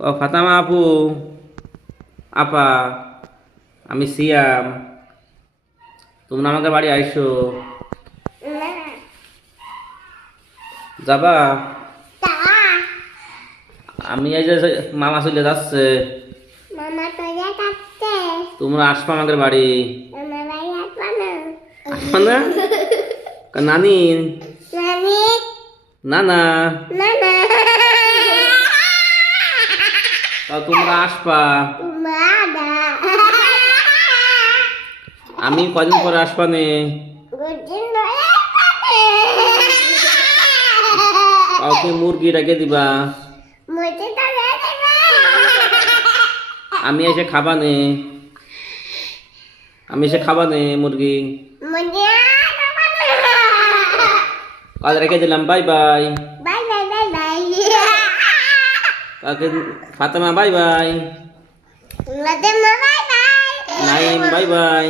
ফাতামা আপু আপা আমি সিয়াম তোমরা আমাকে বাড়ি আইসো যাবা আমি এই যে মামা চলে যাচ্ছে তোমরা আসবা আমাদের বাড়ি আসবা না নানি নানি তা তোমরা আসবা। আমি কদিন পরে আসবা নে? কাউকে মুরগি রেখে দিবা। আমি এসে খাবা নে। আমি এসে খাবা নে মুরগি। কাল রেখে দিলাম বাই। বাই কাকে ফাতেমা বাই বাই মতে bye bye Naim bye bye